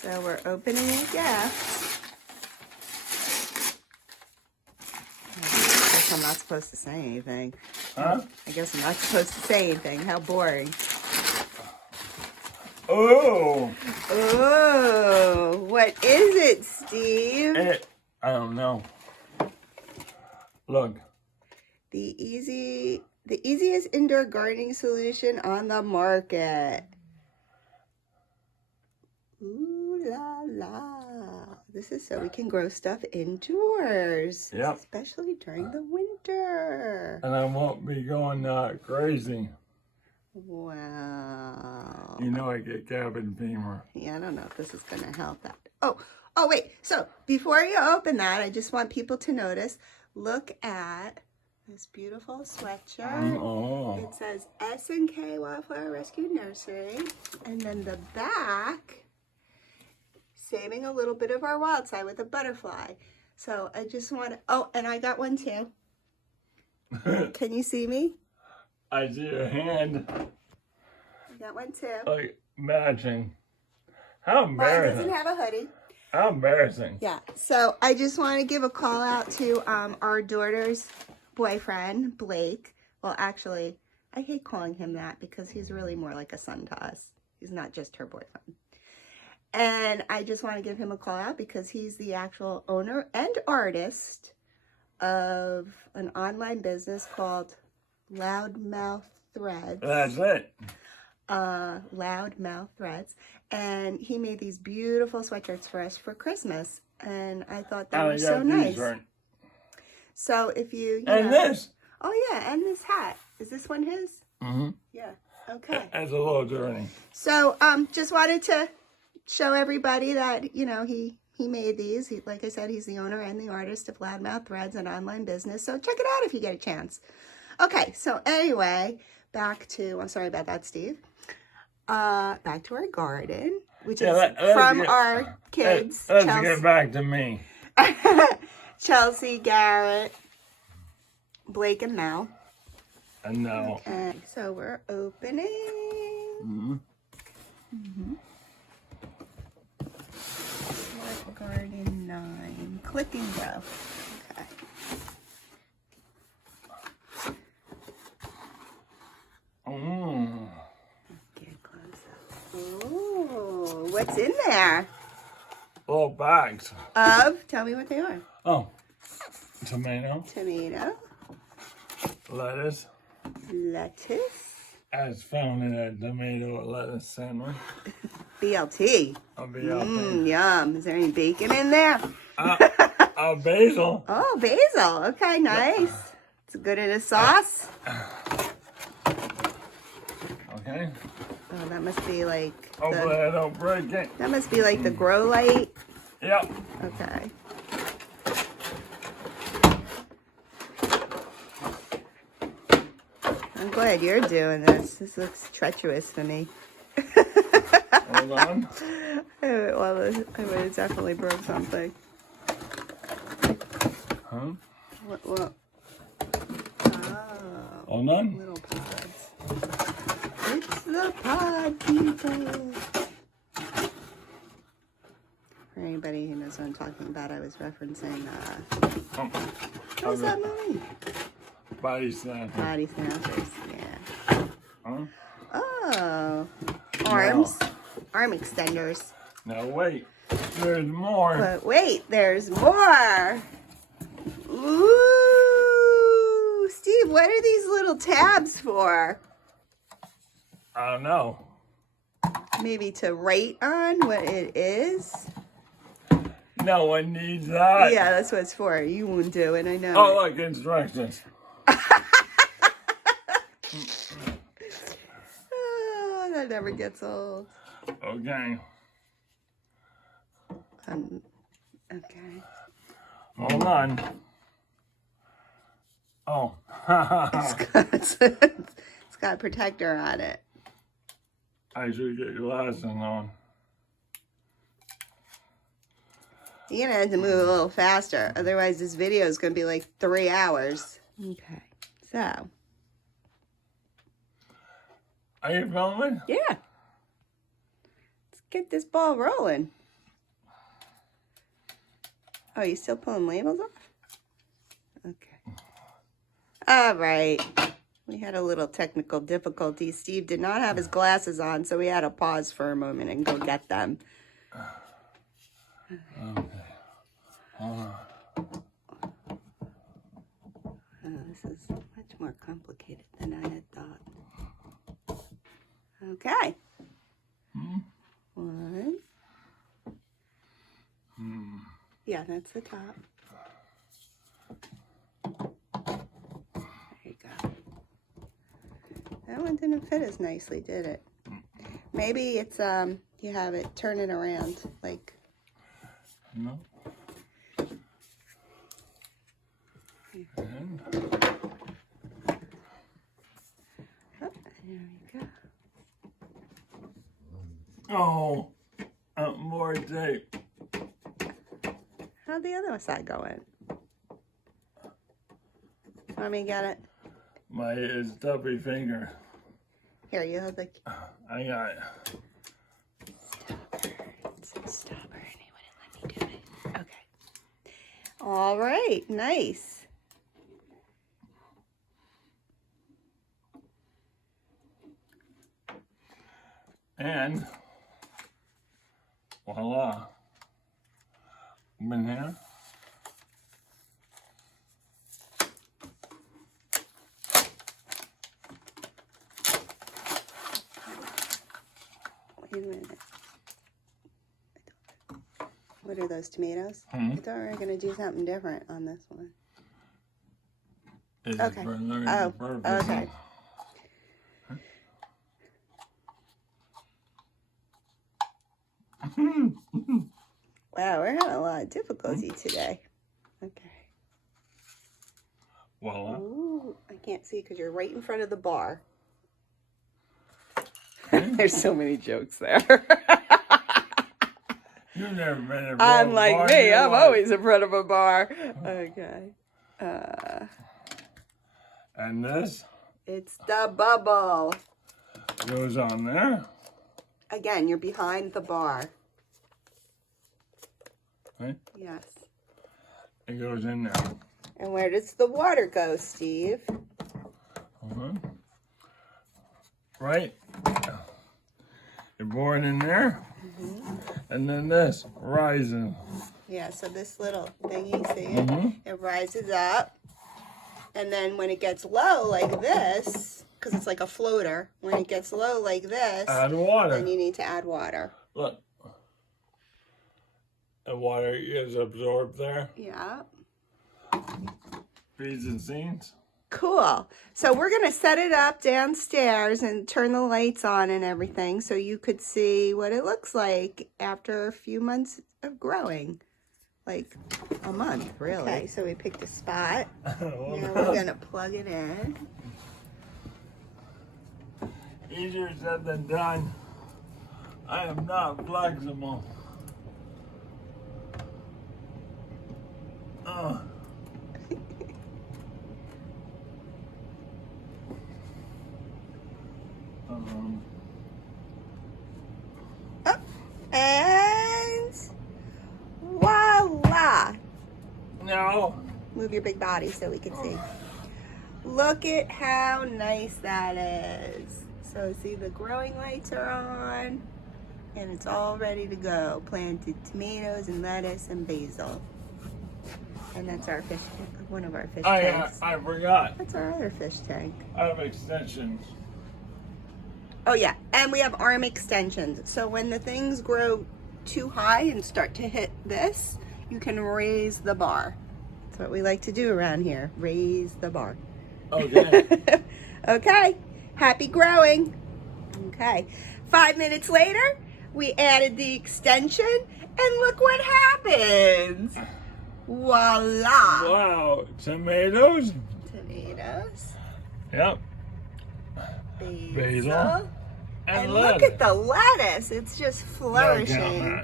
So we're opening a gift. I guess I'm not supposed to say anything. Huh? I guess I'm not supposed to say anything. How boring. Oh! Oh, what is it, Steve? I don't know. Look. The easiest indoor gardening solution on the market. Ooh la la. This is so we can grow stuff indoors. Yep. Especially during the winter. And I won't be going crazy. Wow. You know I get cabin fever. Yeah, I don't know if this is going to help that. Oh, wait. So before you open that, I just want people to notice, look at this beautiful sweatshirt. Oh. It says S&K Wildflower Rescue Nursery. And then the back, saving a little bit of our wild side with a butterfly. So I just want to, oh, and I got one too. Can you see me? I see your hand. I got one too. Like matching. How Mine embarrassing. doesn't have a hoodie. How embarrassing. Yeah, so I just want to give a call out to our daughter's boyfriend, Blake. Well, actually, I hate calling him that because he's really more like a son to us. He's not just her boyfriend. And I just want to give him a call out because he's the actual owner and artist of an online business called Loudmouth Threads. That's it. Loudmouth Threads. And he made these beautiful sweatshirts for us for Christmas. And I thought they were so nice. Right. So if you And know, this. oh yeah, and this hat. Is this one his? Mm-hmm. Yeah. Okay. That's a little dirty. So just wanted to show everybody that, you know, he made these. Like I said, he's the owner and the artist of Loudmouth Threads, an online business. So check it out if you get a chance. Okay, so anyway, back to, I'm sorry about that, Steve. Back to our garden, which is from our kids. Let's get back to me. Chelsea, Garrett, Blake, and Mel. And now. Okay, so we're opening. Mm-hmm. Mm-hmm. Smart Garden 9. Click and go. Okay. Mm. Get close up. Ooh, what's in there? Little bags. Tell me what they are. Oh. Tomato. Tomato. Lettuce. Lettuce. As found in a tomato lettuce sandwich. BLT. A BLT. Yum. Is there any bacon in there? Basil. Oh, basil. Okay, nice. It's good in a sauce. Okay. Oh, that must be like Hopefully I don't break it. that must be like the grow light. Yep. Okay. I'm glad you're doing this. This looks treacherous for me. Hold on. Well, I would have definitely broke something. Huh? What? Oh, Hold on. little pods. It's the pod people. For anybody who knows what I'm talking about, I was referencing, what was that movie? Body snatcher. Body Snatchers, yeah. Huh? Oh, arms, arm extenders. Now wait. There's more. But wait, there's more. Ooh, Steve, what are these little tabs for? I don't know. Maybe to rate on what it is? No one needs that. Yeah, that's what it's for. You won't do it, I know. Oh, look, instructions. Oh, that never gets old. Okay. Okay. Hold on. Oh. It's got a protector on it. I should get glasses on. You're gonna have to move a little faster, otherwise this video is gonna be like 3 hours. Okay, so. Are you filming? Yeah. Let's get this ball rolling. Oh, you still pulling labels off? Okay. All right. We had a little technical difficulty. Steve did not have his glasses on, so we had to pause for a moment and go get them. Okay. Hold on. This is much more complicated than I had thought. Okay. One. Yeah, that's the top. There you go. That one didn't fit as nicely, did it? Maybe it's you have it turn it around like. No. And Oh, there we go. oh, more tape. How'd the other side go in? Want me to get it? My stubby finger. Here, you have the. I got it. So stubborn. He wouldn't let me do it. Okay. All right. Nice. And voila. Open here. Wait a minute. What are those, tomatoes? Hmm. I thought we were going to do something different on this one. Is Okay. it for learning Oh, purposes? okay. Wow, we're having a lot of difficulty today. Okay. Voila. Ooh, I can't see because you're right in front of the bar. Okay. There's so many jokes there. You've never been in front of a Unlike bar in me, your I'm life. always in front of a bar. Okay. And this It's the bubble. goes on there. Again, you're behind the bar. Right? Yes. It goes in there. And where does the water go, Steve? Right? You're pouring in there. And then this rising. Yeah, so this little thing, you see it? It rises up. And then when it gets low like this, because it's like a floater, when it gets low like this, Add water. then you need to add water. Look. The water is absorbed there. Yeah. Beads and scenes. Cool. So we're going to set it up downstairs and turn the lights on and everything so you could see what it looks like after a few months of growing. Like a month, really. Okay, so we picked a spot. Now we're going to plug it in. Easier said than done. I am not flexible. And voila! No. Move your big body so we can see. Look at how nice that is. So see, the growing lights are on and it's all ready to go. Planted tomatoes and lettuce and basil. And that's our fish, one of our fish tanks. I forgot. That's our other fish tank. I have extensions. Oh yeah, and we have arm extensions. So when the things grow too high and start to hit this, you can raise the bar. That's what we like to do around here, raise the bar. Okay. Okay, happy growing. Okay, 5 minutes later, we added the extension and look what happens. Voila. Wow. Tomatoes. Tomatoes, Yep. basil. And look lettuce. at the lettuce. It's just flourishing.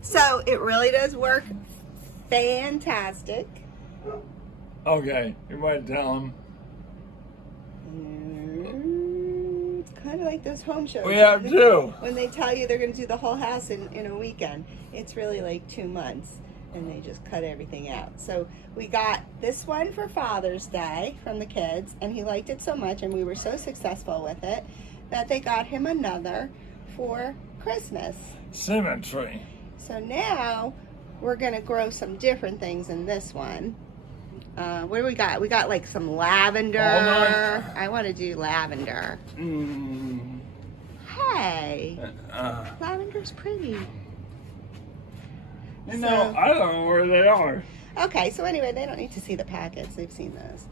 So it really does work fantastic. Okay. You might tell them. It's kind of like those home shows. We have two. When they tell you they're going to do the whole house in a weekend. It's really like 2 months. and they just cut everything out. So we got this one for Father's Day from the kids, and he liked it so much, and we were so successful with it that they got him another for Christmas. Symmetry. So now we're gonna grow some different things in this one. What do we got? We got like some lavender. All night. I want to do lavender. Hey, lavender's pretty. You know, I don't know where they are. Okay, so anyway, they don't need to see the packets. They've seen those.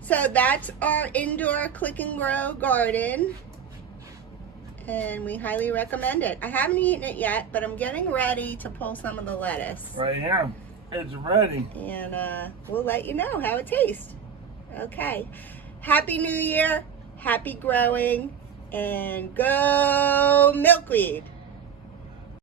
So that's our indoor click and grow garden. And we highly recommend it. I haven't eaten it yet, but I'm getting ready to pull some of the lettuce. Right here. It's ready. And we'll let you know how it tastes. Okay. Happy New Year. Happy growing. And go milkweed.